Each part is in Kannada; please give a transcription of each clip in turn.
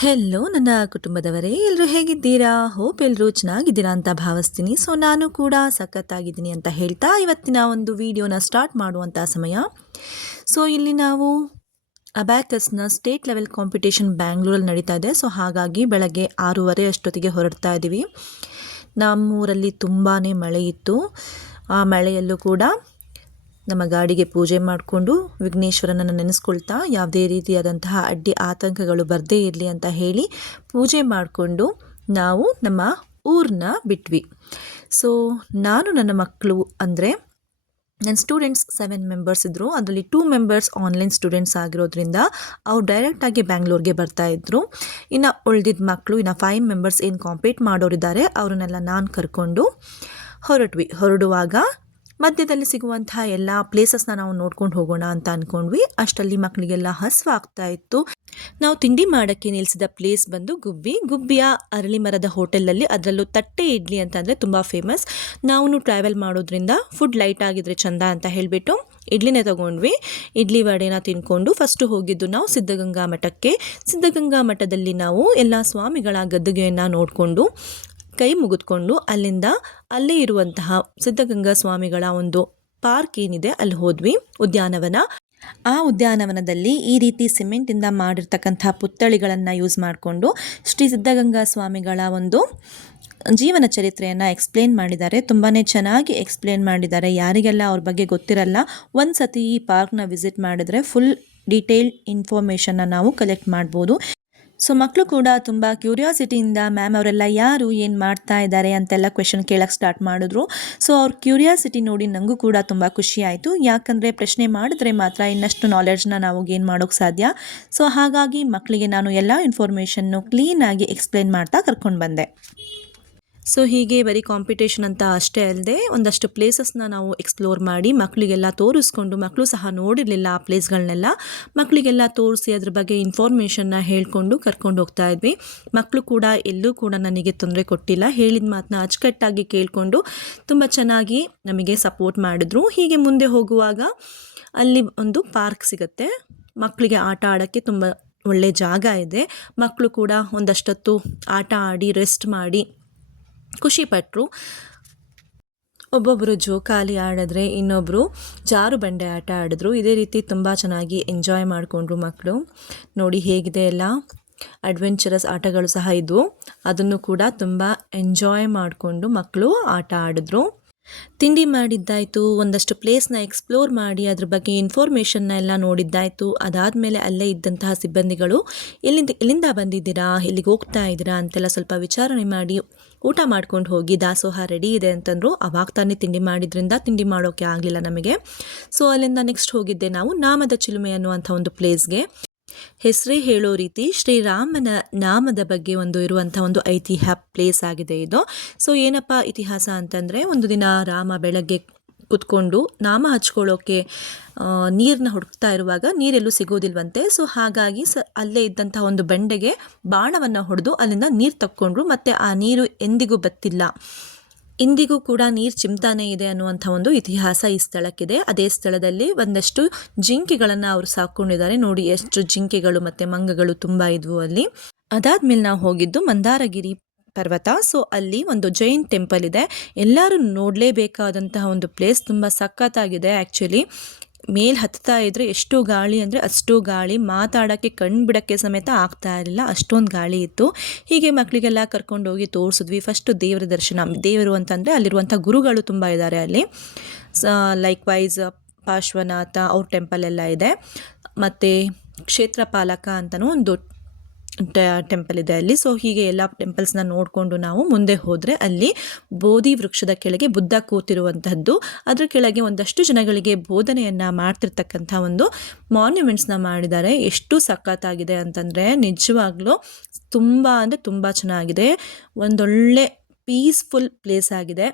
ಹೆಲ್ಲೋ ನನ್ನ ಕುಟುಂಬದವರೇ, ಎಲ್ಲರೂ ಹೇಗಿದ್ದೀರಾ? ಹೋಪ್ ಎಲ್ಲರೂ ಚೆನ್ನಾಗಿದ್ದೀರಾ ಅಂತ ಭಾವಿಸ್ತೀನಿ. ಸೊ ನಾನು ಕೂಡ ಸಖತ್ತಾಗಿದ್ದೀನಿ ಅಂತ ಹೇಳ್ತಾ ಇವತ್ತಿನ ಒಂದು ವಿಡಿಯೋನ ಸ್ಟಾರ್ಟ್ ಮಾಡುವಂಥ ಸಮಯ. ಸೊ ಇಲ್ಲಿ ನಾವು ಅಬ್ಯಾಕಸ್ನ ಸ್ಟೇಟ್ ಲೆವೆಲ್ ಕಾಂಪಿಟೇಷನ್ ಬ್ಯಾಂಗ್ಳೂರಲ್ಲಿ ನಡೀತಾ ಇದೆ. ಸೊ ಹಾಗಾಗಿ ಬೆಳಗ್ಗೆ 6:30 ಅಷ್ಟೊತ್ತಿಗೆ ಹೊರಡ್ತಾ ಇದ್ದೀವಿ. ನಮ್ಮೂರಲ್ಲಿ ತುಂಬಾ ಮಳೆ ಇತ್ತು. ಆ ಮಳೆಯಲ್ಲೂ ಕೂಡ ನಮ್ಮ ಗಾಡಿಗೆ ಪೂಜೆ ಮಾಡಿಕೊಂಡು ವಿಘ್ನೇಶ್ವರನನ್ನು ನೆನೆಸ್ಕೊಳ್ತಾ ಯಾವುದೇ ರೀತಿಯಾದಂತಹ ಅಡ್ಡಿ ಆತಂಕಗಳು ಬರದೇ ಇರಲಿ ಅಂತ ಹೇಳಿ ಪೂಜೆ ಮಾಡಿಕೊಂಡು ನಾವು ನಮ್ಮ ಊರನ್ನ ಬಿಟ್ವಿ. ಸೊ ನಾನು ನನ್ನ ಮಕ್ಕಳು ಅಂದರೆ ನನ್ನ ಸ್ಟೂಡೆಂಟ್ಸ್ 7 ಮೆಂಬರ್ಸ್ ಇದ್ದರು. ಅದರಲ್ಲಿ 2 ಮೆಂಬರ್ಸ್ ಆನ್ಲೈನ್ ಸ್ಟೂಡೆಂಟ್ಸ್ ಆಗಿರೋದ್ರಿಂದ ಅವ್ರು ಡೈರೆಕ್ಟಾಗಿ ಬ್ಯಾಂಗ್ಳೂರ್ಗೆ ಬರ್ತಾಯಿದ್ರು. ಇನ್ನು ಉಳಿದಿದ್ದ ಮಕ್ಕಳು ಇನ್ನು 5 ಮೆಂಬರ್ಸ್ ಏನು ಕಾಂಪೀಟ್ ಮಾಡೋರಿದ್ದಾರೆ ಅವ್ರನ್ನೆಲ್ಲ ನಾನು ಕರ್ಕೊಂಡು ಹೊರಡುವಾಗ ಮಧ್ಯದಲ್ಲಿ ಸಿಗುವಂತಹ ಎಲ್ಲ ಪ್ಲೇಸಸ್ನ ನಾವು ನೋಡ್ಕೊಂಡು ಹೋಗೋಣ ಅಂತ ಅಂದ್ಕೊಂಡ್ವಿ. ಅಷ್ಟರಲ್ಲಿ ಮಕ್ಕಳಿಗೆಲ್ಲ ಹಸಿವಾಗ್ತಾ ಇತ್ತು. ನಾವು ತಿಂಡಿ ಮಾಡೋಕ್ಕೆ ನಿಲ್ಲಿಸಿದ ಪ್ಲೇಸ್ ಬಂದು ಗುಬ್ಬಿಯ ಅರಳಿ ಮರದ ಹೋಟೆಲಲ್ಲಿ, ಅದರಲ್ಲೂ ತಟ್ಟೆ ಇಡ್ಲಿ ಅಂತಂದರೆ ತುಂಬ ಫೇಮಸ್. ನಾವು ಟ್ರಾವೆಲ್ ಮಾಡೋದ್ರಿಂದ ಫುಡ್ ಲೈಟ್ ಆಗಿದ್ರೆ ಚಂದ ಅಂತ ಹೇಳಿಬಿಟ್ಟು ಇಡ್ಲಿನೇ ತೊಗೊಂಡ್ವಿ. ಇಡ್ಲಿ ವಡೆನ ತಿನ್ಕೊಂಡು ಫಸ್ಟು ಹೋಗಿದ್ದು ನಾವು ಸಿದ್ಧಗಂಗಾ ಮಠಕ್ಕೆ. ಸಿದ್ಧಗಂಗಾ ಮಠದಲ್ಲಿ ನಾವು ಎಲ್ಲ ಸ್ವಾಮಿಗಳ ಗದ್ದುಗೆಯನ್ನು ನೋಡಿಕೊಂಡು ಕೈ ಮುಗಿದ್ಕೊಂಡು ಅಲ್ಲೇ ಇರುವಂತಹ ಸಿದ್ಧಗಂಗಾ ಸ್ವಾಮಿಗಳ ಒಂದು ಪಾರ್ಕ್ ಏನಿದೆ ಅಲ್ಲಿ ಹೋದ್ವಿ, ಉದ್ಯಾನವನ. ಆ ಉದ್ಯಾನವನದಲ್ಲಿ ಈ ರೀತಿ ಸಿಮೆಂಟಿಂದ ಮಾಡಿರ್ತಕ್ಕಂಥ ಪುತ್ಥಳಿಗಳನ್ನು ಯೂಸ್ ಮಾಡಿಕೊಂಡು ಶ್ರೀ ಸಿದ್ಧಗಂಗಾ ಸ್ವಾಮಿಗಳ ಒಂದು ಜೀವನ ಚರಿತ್ರೆಯನ್ನು ಎಕ್ಸ್ಪ್ಲೇನ್ ಮಾಡಿದ್ದಾರೆ. ತುಂಬಾ ಚೆನ್ನಾಗಿ ಎಕ್ಸ್ಪ್ಲೇನ್ ಮಾಡಿದ್ದಾರೆ. ಯಾರಿಗೆಲ್ಲ ಅವ್ರ ಬಗ್ಗೆ ಗೊತ್ತಿರಲ್ಲ, ಒಂದು ಸತಿ ಈ ಪಾರ್ಕ್ನ ವಿಸಿಟ್ ಮಾಡಿದ್ರೆ ಫುಲ್ ಡೀಟೇಲ್ಡ್ ಇನ್ಫಾರ್ಮೇಷನ್ನ ನಾವು ಕಲೆಕ್ಟ್ ಮಾಡ್ಬೋದು. ಸೊ ಮಕ್ಕಳು ಕೂಡ ತುಂಬ ಕ್ಯೂರಿಯಾಸಿಟಿಯಿಂದ ಮ್ಯಾಮ್ ಅವರೆಲ್ಲ ಯಾರು, ಏನು ಮಾಡ್ತಾ ಇದ್ದಾರೆ ಅಂತೆಲ್ಲ ಕ್ವೆಶನ್ ಕೇಳಕ್ಕೆ ಸ್ಟಾರ್ಟ್ ಮಾಡಿದ್ರು. ಸೊ ಅವ್ರ ಕ್ಯೂರಿಯಾಸಿಟಿ ನೋಡಿ ನನಗೂ ಕೂಡ ತುಂಬ ಖುಷಿ ಆಯಿತು. ಯಾಕಂದರೆ ಪ್ರಶ್ನೆ ಮಾಡಿದ್ರೆ ಮಾತ್ರ ಇನ್ನಷ್ಟು ನಾಲೆಡ್ಜ್ನ ನಾವು ಗೇನ್ ಮಾಡೋಕ್ಕೆ ಸಾಧ್ಯ. ಸೊ ಹಾಗಾಗಿ ಮಕ್ಕಳಿಗೆ ನಾನು ಎಲ್ಲ ಇನ್ಫಾರ್ಮೇಷನ್ನು ಕ್ಲೀನಾಗಿ ಎಕ್ಸ್ಪ್ಲೇನ್ ಮಾಡ್ತಾ ಕರ್ಕೊಂಡು ಬಂದೆ. ಸೊ ಹೀಗೆ ಬರೀ ಕಾಂಪಿಟೇಷನ್ ಅಂತ ಅಷ್ಟೇ ಅಲ್ಲದೆ ಒಂದಷ್ಟು ಪ್ಲೇಸಸ್ನ ನಾವು ಎಕ್ಸ್ಪ್ಲೋರ್ ಮಾಡಿ ಮಕ್ಕಳಿಗೆಲ್ಲ ತೋರಿಸ್ಕೊಂಡು, ಮಕ್ಕಳು ಸಹ ನೋಡಿರಲಿಲ್ಲ ಆ ಪ್ಲೇಸ್ಗಳನ್ನೆಲ್ಲ, ಮಕ್ಕಳಿಗೆಲ್ಲ ತೋರಿಸಿ ಅದ್ರ ಬಗ್ಗೆ ಇನ್ಫಾರ್ಮೇಷನ್ನ ಹೇಳ್ಕೊಂಡು ಕರ್ಕೊಂಡು ಹೋಗ್ತಾ ಇದ್ವಿ. ಮಕ್ಕಳು ಕೂಡ ಎಲ್ಲೂ ಕೂಡ ನನಗೆ ತೊಂದರೆ ಕೊಟ್ಟಿಲ್ಲ, ಹೇಳಿದ ಮಾತನ್ನ ಅಚ್ಚುಕಟ್ಟಾಗಿ ಕೇಳಿಕೊಂಡು ತುಂಬ ಚೆನ್ನಾಗಿ ನಮಗೆ ಸಪೋರ್ಟ್ ಮಾಡಿದ್ರು. ಹೀಗೆ ಮುಂದೆ ಹೋಗುವಾಗ ಅಲ್ಲಿ ಒಂದು ಪಾರ್ಕ್ ಸಿಗುತ್ತೆ, ಮಕ್ಕಳಿಗೆ ಆಟ ಆಡೋಕ್ಕೆ ತುಂಬ ಒಳ್ಳೆಯ ಜಾಗ ಇದೆ. ಮಕ್ಕಳು ಕೂಡ ಒಂದಷ್ಟೊತ್ತು ಆಟ ಆಡಿ ರೆಸ್ಟ್ ಮಾಡಿ ಖುಷಿಪಟ್ಟರು. ಒಬ್ಬೊಬ್ಬರು ಜೋಕಾಲಿ ಆಡಿದ್ರೆ ಇನ್ನೊಬ್ಬರು ಜಾರು ಬಂಡೆ ಆಟ ಆಡಿದ್ರು. ಇದೇ ರೀತಿ ತುಂಬ ಚೆನ್ನಾಗಿ ಎಂಜಾಯ್ ಮಾಡಿಕೊಂಡ್ರು ಮಕ್ಕಳು. ನೋಡಿ ಹೇಗಿದೆ ಎಲ್ಲ ಅಡ್ವೆಂಚರಸ್ ಆಟಗಳು ಸಹ ಇದ್ವು, ಅದನ್ನು ಕೂಡ ತುಂಬ ಎಂಜಾಯ್ ಮಾಡಿಕೊಂಡು ಮಕ್ಕಳು ಆಟ ಆಡಿದ್ರು. ತಿಂಡಿ ಮಾಡಿದ್ದಾಯಿತು, ಒಂದಷ್ಟು ಪ್ಲೇಸ್ನ ಎಕ್ಸ್ಪ್ಲೋರ್ ಮಾಡಿ ಅದ್ರ ಬಗ್ಗೆ ಇನ್ಫಾರ್ಮೇಷನ್ನ ಎಲ್ಲ ನೋಡಿದ್ದಾಯಿತು. ಅದಾದಮೇಲೆ ಅಲ್ಲೇ ಇದ್ದಂತಹ ಸಿಬ್ಬಂದಿಗಳು ಎಲ್ಲಿಂದ ಬಂದಿದ್ದೀರಾ, ಎಲ್ಲಿಗೆ ಹೋಗ್ತಾ ಇದ್ದೀರಾ ಅಂತೆಲ್ಲ ಸ್ವಲ್ಪ ವಿಚಾರಣೆ ಮಾಡಿ ಊಟ ಮಾಡ್ಕೊಂಡು ಹೋಗಿ, ದಾಸೋಹ ರೆಡಿ ಇದೆ ಅಂತಂದರು. ಅವಾಗ ತಾನೇ ತಿಂಡಿ ಮಾಡಿದ್ರಿಂದ ತಿಂಡಿ ಮಾಡೋಕ್ಕೆ ಆಗಲಿಲ್ಲ ನಮಗೆ. ಸೊ ಅಲ್ಲಿಂದ ನೆಕ್ಸ್ಟ್ ಹೋಗಿದ್ದೆ ನಾವು ನಾಮದ ಚಿಲುಮೆ ಅನ್ನುವಂಥ ಒಂದು ಪ್ಲೇಸ್ಗೆ. ಹೆಸರೇ ಹೇಳೋ ರೀತಿ ಶ್ರೀರಾಮನ ನಾಮದ ಬಗ್ಗೆ ಇರುವಂಥ ಒಂದು ಐತಿಹ್ಯ ಪ್ಲೇಸ್ ಆಗಿದೆ ಇದು. ಸೊ ಏನಪ್ಪ ಇತಿಹಾಸ ಅಂತಂದರೆ, ಒಂದು ದಿನ ರಾಮ ಬೆಳಗ್ಗೆ ಕುತ್ಕೊಂಡು ನಾಮ ಹಚ್ಕೊಳ್ಳೋಕ್ಕೆ ನೀರನ್ನ ಹುಡುಕ್ತಾ ಇರುವಾಗ ನೀರೆಲ್ಲೂ ಸಿಗೋದಿಲ್ವಂತೆ. ಸೊ ಹಾಗಾಗಿ ಅಲ್ಲೇ ಇದ್ದಂಥ ಒಂದು ಬಂಡೆಗೆ ಬಾಣವನ್ನು ಹೊಡೆದು ಅಲ್ಲಿಂದ ನೀರು ತಕ್ಕೊಂಡ್ರು. ಮತ್ತು ಆ ನೀರು ಎಂದಿಗೂ ಬತ್ತಿಲ್ಲ, ಇಂದಿಗೂ ಕೂಡ ನೀರು ಚಿಮ್ತಾನೇ ಇದೆ ಅನ್ನುವಂಥ ಒಂದು ಇತಿಹಾಸ ಈ ಸ್ಥಳಕ್ಕಿದೆ. ಅದೇ ಸ್ಥಳದಲ್ಲಿ ಒಂದಷ್ಟು ಜಿಂಕೆಗಳನ್ನು ಅವರು ಸಾಕೊಂಡಿದ್ದಾರೆ. ನೋಡಿ ಎಷ್ಟು ಜಿಂಕೆಗಳು ಮತ್ತು ಮಂಗಗಳು ತುಂಬ ಇದ್ವು ಅಲ್ಲಿ. ಅದಾದಮೇಲೆ ನಾವು ಹೋಗಿದ್ದು ಮಂದಾರಗಿರಿ ಪರ್ವತ. ಸೊ ಅಲ್ಲಿ ಒಂದು ಜೈನ್ ಟೆಂಪಲ್ ಇದೆ, ಎಲ್ಲರೂ ನೋಡಲೇಬೇಕಾದಂತಹ ಒಂದು ಪ್ಲೇಸ್. ತುಂಬ ಸಖತ್ತಾಗಿದೆ ಆ್ಯಕ್ಚುಲಿ. ಮೇಲೆ ಹತ್ತಾ ಇದ್ದರೆ ಎಷ್ಟು ಗಾಳಿ ಅಂದರೆ ಅಷ್ಟು ಗಾಳಿ, ಮಾತಾಡೋಕ್ಕೆ ಕಣ್ಣು ಬಿಡೋಕ್ಕೆ ಸಮೇತ ಆಗ್ತಾ ಇರಲಿಲ್ಲ, ಅಷ್ಟೊಂದು ಗಾಳಿ ಇತ್ತು. ಹೀಗೆ ಮಕ್ಕಳಿಗೆಲ್ಲ ಕರ್ಕೊಂಡೋಗಿ ತೋರಿಸಿದ್ವಿ. ಫಸ್ಟು ದೇವರ ದರ್ಶನ. ದೇವರು ಅಂತಂದರೆ ಅಲ್ಲಿರುವಂಥ ಗುರುಗಳು ತುಂಬ ಇದ್ದಾರೆ ಅಲ್ಲಿ. ಲೈಕ್ ವೈಸ್ ಪಾರ್ಶ್ವನಾಥ ಅವ್ರ ಟೆಂಪಲ್ ಎಲ್ಲ ಇದೆ. ಮತ್ತು ಕ್ಷೇತ್ರಪಾಲಕ ಅಂತಲೂ ಒಂದು ಟೆಂಪಲ್ ಇದೆ ಅಲ್ಲಿ. ಸೊ ಹೀಗೆ ಎಲ್ಲ ಟೆಂಪಲ್ಸ್ನ ನೋಡಿಕೊಂಡು ನಾವು ಮುಂದೆ ಹೋದರೆ ಅಲ್ಲಿ ಬೋಧಿ ವೃಕ್ಷದ ಕೆಳಗೆ ಬುದ್ಧ ಕೂತಿರುವಂಥದ್ದು, ಅದರ ಕೆಳಗೆ ಒಂದಷ್ಟು ಜನಗಳಿಗೆ ಬೋಧನೆಯನ್ನು ಮಾಡ್ತಿರ್ತಕ್ಕಂಥ ಒಂದು ಮಾನ್ಯುಮೆಂಟ್ಸ್ನ ಮಾಡಿದ್ದಾರೆ. ಎಷ್ಟು ಸಖತ್ತಾಗಿದೆ ಅಂತಂದರೆ ನಿಜವಾಗ್ಲೂ ತುಂಬ ಅಂದರೆ ತುಂಬ ಚೆನ್ನಾಗಿದೆ. ಒಂದೊಳ್ಳೆ ಪೀಸ್ಫುಲ್ ಪ್ಲೇಸ್ ಆಗಿದೆ.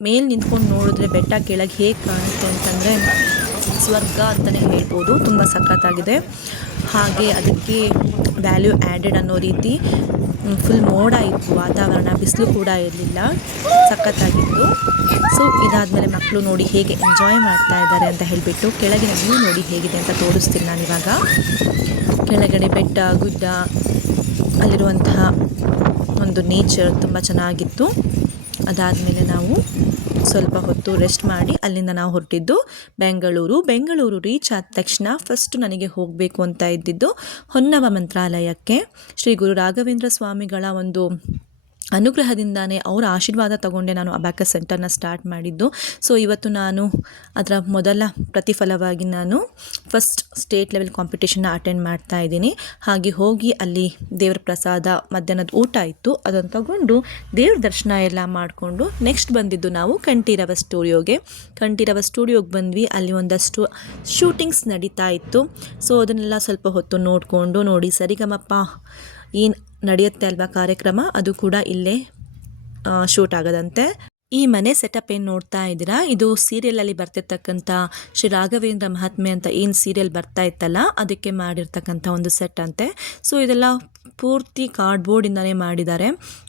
ಮೇಲೆ ನಿಂತ್ಕೊಂಡು ನೋಡಿದ್ರೆ ಬೆಟ್ಟ ಕೆಳಗೆ ಹೇಗೆ ಕಾಣುತ್ತೆ ಅಂತಂದರೆ ಸ್ವರ್ಗ ಅಂತಲೇ ಹೇಳ್ಬೋದು. ತುಂಬ ಸಖತ್ತಾಗಿದೆ. ಹಾಗೆ ಅದಕ್ಕೆ ವ್ಯಾಲ್ಯೂ ಆ್ಯಡೆಡ್ ಅನ್ನೋ ರೀತಿ ಫುಲ್ ಮೋಡ ಇತ್ತು ವಾತಾವರಣ, ಬಿಸಿಲು ಕೂಡ ಇರಲಿಲ್ಲ, ಸಖತ್ತಾಗಿತ್ತು. ಸೊ ಇದಾದಮೇಲೆ ಮಕ್ಕಳು ನೋಡಿ ಹೇಗೆ ಎಂಜಾಯ್ ಮಾಡ್ತಾ ಇದ್ದಾರೆ ಅಂತ ಹೇಳಿಬಿಟ್ಟು ಕೆಳಗಿನ ವ್ಯೂ ನೋಡಿ ಹೇಗಿದೆ ಅಂತ ತೋರಿಸ್ತೀನಿ ನಾನು ಇವಾಗ. ಕೆಳಗಡೆ ಬೆಟ್ಟ ಗುಡ್ಡ ಅಲ್ಲಿರುವಂತಹ ಒಂದು ನೇಚರ್ ತುಂಬ ಚೆನ್ನಾಗಿತ್ತು. ಅದಾದಮೇಲೆ ನಾವು ಸ್ವಲ್ಪ ಹೊತ್ತು ರೆಸ್ಟ್ ಮಾಡಿ ಅಲ್ಲಿಂದ ನಾವು ಹೊರಟಿದ್ದು ಬೆಂಗಳೂರು ರೀಚ್ ಆದ ತಕ್ಷಣ ಫಸ್ಟ್ ನನಗೆ ಹೋಗಬೇಕು ಅಂತ ಇದ್ದಿದ್ದು ಹೊನ್ನವ ಮಂತ್ರಾಲಯಕ್ಕೆ. ಶ್ರೀ ಗುರು ರಾಘವೇಂದ್ರ ಸ್ವಾಮಿಗಳ ಒಂದು ಅನುಗ್ರಹದಿಂದಾನೇ ಅವರ ಆಶೀರ್ವಾದ ತಗೊಂಡೆ ನಾನು ಅಬ್ಯಾಕಸ್ ಸೆಂಟರ್ನ ಸ್ಟಾರ್ಟ್ ಮಾಡಿದ್ದು. ಸೊ ಇವತ್ತು ನಾನು ಅದರ ಮೊದಲ ಪ್ರತಿಫಲವಾಗಿ ನಾನು ಫಸ್ಟ್ ಸ್ಟೇಟ್ ಲೆವೆಲ್ ಕಾಂಪಿಟೇಷನ್ನ ಅಟೆಂಡ್ ಮಾಡ್ತಾ ಇದ್ದೀನಿ. ಹಾಗೆ ಹೋಗಿ ಅಲ್ಲಿ ದೇವರ ಪ್ರಸಾದ ಮಧ್ಯಾಹ್ನದ ಊಟ ಇತ್ತು, ಅದನ್ನು ತಗೊಂಡು ದೇವ್ರ ದರ್ಶನ ಎಲ್ಲ ಮಾಡಿಕೊಂಡು ನೆಕ್ಸ್ಟ್ ಬಂದಿದ್ದು ನಾವು ಕಂಠೀರವ ಸ್ಟುಡಿಯೋಗೆ ಬಂದ್ವಿ. ಅಲ್ಲಿ ಒಂದಷ್ಟು ಶೂಟಿಂಗ್ಸ್ ನಡೀತಾ ಇತ್ತು. ಸೊ ಅದನ್ನೆಲ್ಲ ಸ್ವಲ್ಪ ಹೊತ್ತು ನೋಡಿ ಸರಿಗಮಪ ಏನು ನಡೆಯುತ್ತೆ ಅಲ್ವಾ ಕಾರ್ಯಕ್ರಮ, ಅದು ಕೂಡ ಇಲ್ಲೇ ಶೂಟ್ ಆಗೋದಂತೆ. ಈ ಮನೆ ಸೆಟಪ್ ಏನು ನೋಡ್ತಾ ಇದ್ದೀರಾ, ಇದು ಸೀರಿಯಲಲ್ಲಿ ಬರ್ತಿರ್ತಕ್ಕಂಥ ಶ್ರೀ ರಾಘವೇಂದ್ರ ಮಹಾತ್ಮೆ ಅಂತ ಏನು ಸೀರಿಯಲ್ ಬರ್ತಾ ಇತ್ತಲ್ಲ ಅದಕ್ಕೆ ಮಾಡಿರ್ತಕ್ಕಂಥ ಒಂದು ಸೆಟ್ ಅಂತೆ. ಸೊ ಇದೆಲ್ಲ ಪೂರ್ತಿ ಕಾರ್ಡ್ಬೋರ್ಡಿಂದನೇ ಮಾಡಿದ್ದಾರೆ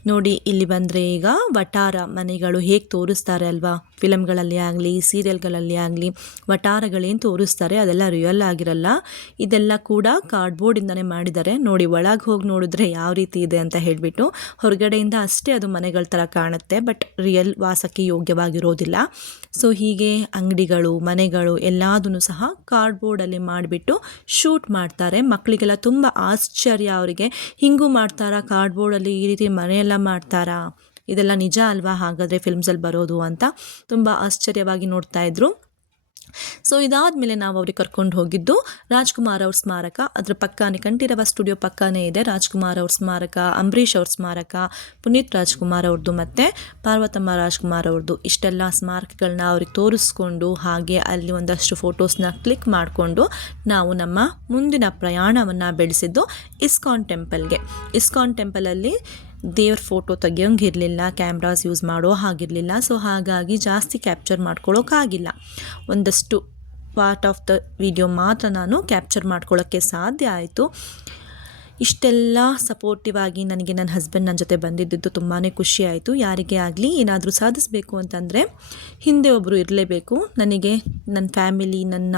ನೋಡಿ. ಇಲ್ಲಿ ಬಂದರೆ ಈಗ ವಟಾರ ಮನೆಗಳು ಹೇಗೆ ತೋರಿಸ್ತಾರೆ ಅಲ್ವಾ, ಫಿಲಮ್ಗಳಲ್ಲಿ ಆಗಲಿ ಸೀರಿಯಲ್ಗಳಲ್ಲಿ ಆಗಲಿ ವಟಾರಗಳೇನು ತೋರಿಸ್ತಾರೆ ಅದೆಲ್ಲ ರಿಯಲ್ ಆಗಿರಲ್ಲ, ಇದೆಲ್ಲ ಕೂಡ ಕಾರ್ಡ್ಬೋರ್ಡಿಂದನೇ ಮಾಡಿದ್ದಾರೆ ನೋಡಿ. ಒಳಗೆ ಹೋಗಿ ನೋಡಿದ್ರೆ ಯಾವ ರೀತಿ ಇದೆ ಅಂತ ಹೇಳಿಬಿಟ್ಟು ಹೊರಗಡೆಯಿಂದ ಅಷ್ಟೇ ಅದು ಮನೆಗಳ ಥರ ಕಾಣುತ್ತೆ, ಬಟ್ ರಿಯಲ್ ವಾಸಕ್ಕೆ ಯೋಗ್ಯವಾಗಿರೋದಿಲ್ಲ. ಸೊ ಹೀಗೆ ಅಂಗಡಿಗಳು ಮನೆಗಳು ಎಲ್ಲದನ್ನು ಸಹ ಕಾರ್ಡ್ಬೋರ್ಡಲ್ಲಿ ಮಾಡಿಬಿಟ್ಟು ಶೂಟ್ ಮಾಡ್ತಾರೆ. ಮಕ್ಕಳಿಗೆಲ್ಲ ತುಂಬ ಆಶ್ಚರ್ಯ, ಅವರಿಗೆ ಹಿಂಗೂ ಮಾಡ್ತಾರಾ ಕಾರ್ಡ್ಬೋರ್ಡಲ್ಲಿ ಈ ರೀತಿ ಮನೆಯೆಲ್ಲ ಮಾಡ್ತಾರಾ, ಇದೆಲ್ಲ ನಿಜ ಅಲ್ವಾ ಹಾಗಾದರೆ ಫಿಲ್ಮ್ಸಲ್ಲಿ ಬರೋದು ಅಂತ ತುಂಬ ಆಶ್ಚರ್ಯವಾಗಿ ನೋಡ್ತಾ ಇದ್ರು. ಸೊ ಇದಾದಮೇಲೆ ನಾವು ಅವ್ರಿಗೆ ಕರ್ಕೊಂಡು ಹೋಗಿದ್ದು ರಾಜ್ಕುಮಾರ್ ಅವ್ರ ಸ್ಮಾರಕ. ಅದ್ರ ಪಕ್ಕನೇ ಕಂಠೀರವ ಸ್ಟುಡಿಯೋ ಪಕ್ಕನೇ ಇದೆ ರಾಜ್ಕುಮಾರ್ ಅವ್ರ ಸ್ಮಾರಕ, ಅಂಬರೀಷ್ ಅವ್ರ ಸ್ಮಾರಕ, ಪುನೀತ್ ರಾಜ್ಕುಮಾರ್ ಅವ್ರದ್ದು ಮತ್ತು ಪಾರ್ವತಮ್ಮ ರಾಜ್ಕುಮಾರ್ ಅವ್ರದ್ದು ಇಷ್ಟೆಲ್ಲ ಸ್ಮಾರಕಗಳನ್ನ ಅವ್ರಿಗೆ ತೋರಿಸ್ಕೊಂಡು ಹಾಗೆ ಅಲ್ಲಿ ಒಂದಷ್ಟು ಫೋಟೋಸ್ನ ಕ್ಲಿಕ್ ಮಾಡಿಕೊಂಡು ನಾವು ನಮ್ಮ ಮುಂದಿನ ಪ್ರಯಾಣವನ್ನು ಬೆಳೆಸಿದ್ದು ಇಸ್ಕಾನ್ ಟೆಂಪಲಲ್ಲಿ ದೇವ್ರ ಫೋಟೋ ತೆಗಿಯೋಂಗಿರಲಿಲ್ಲ, ಕ್ಯಾಮ್ರಾಸ್ ಯೂಸ್ ಮಾಡೋ ಹಾಗಿರಲಿಲ್ಲ. ಸೊ ಹಾಗಾಗಿ ಜಾಸ್ತಿ ಕ್ಯಾಪ್ಚರ್ ಮಾಡ್ಕೊಳ್ಳೋಕ್ಕಾಗಿಲ್ಲ. ಒಂದಷ್ಟು ಪಾರ್ಟ್ ಆಫ್ ದ ವಿಡಿಯೋ ಮಾತ್ರ ನಾನು ಕ್ಯಾಪ್ಚರ್ ಮಾಡ್ಕೊಳ್ಳೋಕ್ಕೆ ಸಾಧ್ಯ ಆಯಿತು. ಇಷ್ಟೆಲ್ಲ ಸಪೋರ್ಟಿವ್ ಆಗಿ ನನಗೆ ನನ್ನ ಹಸ್ಬೆಂಡ್ ನನ್ನ ಜೊತೆ ಬಂದಿದ್ದು ತುಂಬಾ ಖುಷಿ ಆಯಿತು. ಯಾರಿಗೇ ಆಗಲಿ ಏನಾದರೂ ಸಾಧಿಸಬೇಕು ಅಂತಂದರೆ ಹಿಂದೆ ಒಬ್ಬರು ಇರಲೇಬೇಕು. ನನಗೆ ನನ್ನ ಫ್ಯಾಮಿಲಿ, ನನ್ನ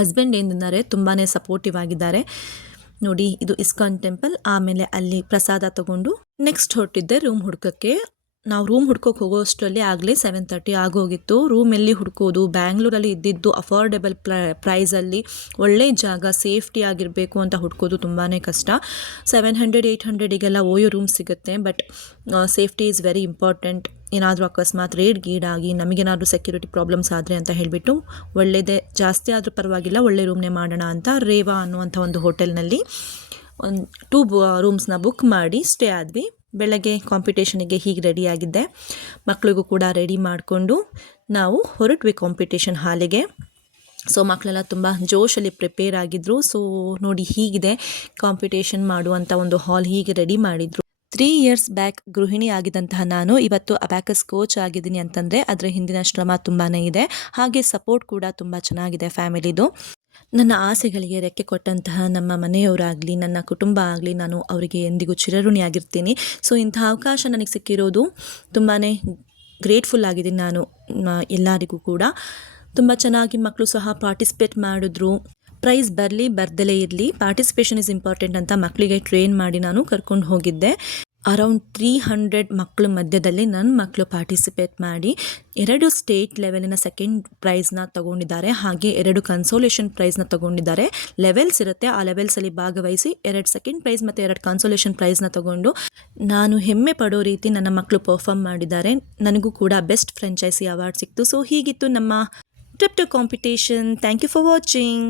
ಹಸ್ಬೆಂಡ್ ಏನಿದ್ದಾರೆ ತುಂಬಾ ಸಪೋರ್ಟಿವ್ ಆಗಿದ್ದಾರೆ ನೋಡಿ. ಇದು ಇಸ್ಕಾನ್ ಟೆಂಪಲ್. ಆಮೇಲೆ ಅಲ್ಲಿ ಪ್ರಸಾದ ತಗೊಂಡು ನೆಕ್ಸ್ಟ್ ಹೊರಟಿದ್ದೆ ರೂಮ್ ಹುಡ್ಕೋಕ್ಕೆ. ನಾವು ರೂಮ್ ಹುಡ್ಕೋಕೆ ಹೋಗೋಷ್ಟರಲ್ಲಿ ಆಗಲೇ 7:30 ಆಗೋಗಿತ್ತು. ರೂಮ್ ಎಲ್ಲಿ ಹುಡ್ಕೋದು, ಬ್ಯಾಂಗ್ಳೂರಲ್ಲಿ ಇದ್ದಿದ್ದು ಅಫೋರ್ಡೆಬಲ್ ಪ್ರೈಸಲ್ಲಿ ಒಳ್ಳೆ ಜಾಗ ಸೇಫ್ಟಿ ಆಗಿರಬೇಕು ಅಂತ ಹುಡ್ಕೋದು ತುಂಬಾ ಕಷ್ಟ. 700-800ಗೆಲ್ಲ ಓಯೋ ರೂಮ್ ಸಿಗುತ್ತೆ, but safety is very important. ಏನಾದರೂ ಅಕಸ್ಮಾತ್ ರೇಡ್ ಗೀಡಾಗಿ ನಮಗೇನಾದರೂ ಸೆಕ್ಯೂರಿಟಿ ಪ್ರಾಬ್ಲಮ್ಸ್ ಆದರೆ ಅಂತ ಹೇಳಿಬಿಟ್ಟು ಒಳ್ಳೆಯದೇ, ಜಾಸ್ತಿ ಆದರೂ ಪರವಾಗಿಲ್ಲ ಒಳ್ಳೆ ರೂಮ್ನೇ ಮಾಡೋಣ ಅಂತ ರೇವಾ ಅನ್ನುವಂಥ ಒಂದು ಹೋಟೆಲ್ನಲ್ಲಿ 2 ರೂಮ್ಸ್ನ ಬುಕ್ ಮಾಡಿ ಸ್ಟೇ ಆದ್ವಿ. ಬೆಳಗ್ಗೆ ಕಾಂಪಿಟೇಷನಿಗೆ ಹೀಗೆ ರೆಡಿಯಾಗಿದ್ದೆ, ಮಕ್ಕಳಿಗೂ ಕೂಡ ರೆಡಿ ಮಾಡಿಕೊಂಡು ನಾವು ಹೊರಟ್ವಿ ಕಾಂಪಿಟೇಷನ್ ಹಾಲಿಗೆ. ಸೊ ಮಕ್ಕಳೆಲ್ಲ ತುಂಬ ಜೋಶಲ್ಲಿ ಪ್ರಿಪೇರ್ ಆಗಿದ್ದರು. ಸೊ ನೋಡಿ ಹೀಗಿದೆ ಕಾಂಪಿಟೇಷನ್ ಮಾಡುವಂಥ ಒಂದು ಹಾಲ್, ಹೀಗೆ ರೆಡಿ ಮಾಡಿದರು. 3 ಇಯರ್ಸ್ ಬ್ಯಾಕ್ ಗೃಹಿಣಿ ಆಗಿದ್ದಂತಹ ನಾನು ಇವತ್ತು ಅಬ್ಯಾಕಸ್ ಕೋಚ್ ಆಗಿದ್ದೀನಿ ಅಂತಂದರೆ ಅದರ ಹಿಂದಿನ ಶ್ರಮ ತುಂಬಾ ಇದೆ. ಹಾಗೆ ಸಪೋರ್ಟ್ ಕೂಡ ತುಂಬ ಚೆನ್ನಾಗಿದೆ ಫ್ಯಾಮಿಲಿದು. ನನ್ನ ಆಸೆಗಳಿಗೆ ರೆಕ್ಕೆ ಕೊಟ್ಟಂತಹ ನಮ್ಮ ಮನೆಯವರಾಗಲಿ ನನ್ನ ಕುಟುಂಬ ಆಗಲಿ ನಾನು ಅವರಿಗೆ ಎಂದಿಗೂ ಚಿರಋಣಿಯಾಗಿರ್ತೀನಿ. ಸೊ ಇಂಥ ಅವಕಾಶ ನನಗೆ ಸಿಕ್ಕಿರೋದು ತುಂಬಾ ಗ್ರೇಟ್ಫುಲ್ ಆಗಿದ್ದೀನಿ ನಾನು ಎಲ್ಲರಿಗೂ ಕೂಡ. ತುಂಬ ಚೆನ್ನಾಗಿ ಮಕ್ಕಳು ಸಹ ಪಾರ್ಟಿಸಿಪೇಟ್ ಮಾಡಿದ್ರು. ಪ್ರೈಸ್ ಬರಲಿ ಬರ್ದಲೇ ಇರಲಿ, ಪಾರ್ಟಿಸಿಪೇಷನ್ ಇಸ್ ಇಂಪಾರ್ಟೆಂಟ್ ಅಂತ ಮಕ್ಕಳಿಗೆ ಟ್ರೈನ್ ಮಾಡಿ ನಾನು ಕರ್ಕೊಂಡು ಹೋಗಿದ್ದೆ. ಅರೌಂಡ್ 300 ಮಕ್ಕಳ ಮಧ್ಯದಲ್ಲಿ ನನ್ನ ಮಕ್ಕಳು ಪಾರ್ಟಿಸಿಪೇಟ್ ಮಾಡಿ 2 ಸ್ಟೇಟ್ ಲೆವೆಲಿನ ಸೆಕೆಂಡ್ ಪ್ರೈಸ್ನ ತಗೊಂಡಿದ್ದಾರೆ. ಹಾಗೆ 2 ಕನ್ಸೋಲೇಷನ್ ಪ್ರೈಸ್ನ ತಗೊಂಡಿದ್ದಾರೆ. ಲೆವೆಲ್ಸ್ ಇರುತ್ತೆ, ಆ ಲೆವೆಲ್ಸಲ್ಲಿ ಭಾಗವಹಿಸಿ 2 ಸೆಕೆಂಡ್ ಪ್ರೈಸ್ ಮತ್ತು 2 ಕನ್ಸೋಲೇಷನ್ ಪ್ರೈಸ್ನ ತಗೊಂಡು ನಾನು ಹೆಮ್ಮೆ ಪಡೋ ರೀತಿ ನನ್ನ ಮಕ್ಕಳು ಪರ್ಫಾರ್ಮ್ ಮಾಡಿದ್ದಾರೆ. ನನಗೂ ಕೂಡ ಬೆಸ್ಟ್ ಫ್ರೆಂಚೈಸಿ ಅವಾರ್ಡ್ ಸಿಕ್ತು. ಸೊ ಹೀಗಿತ್ತು ನಮ್ಮ trip to competition. Thank you for watching.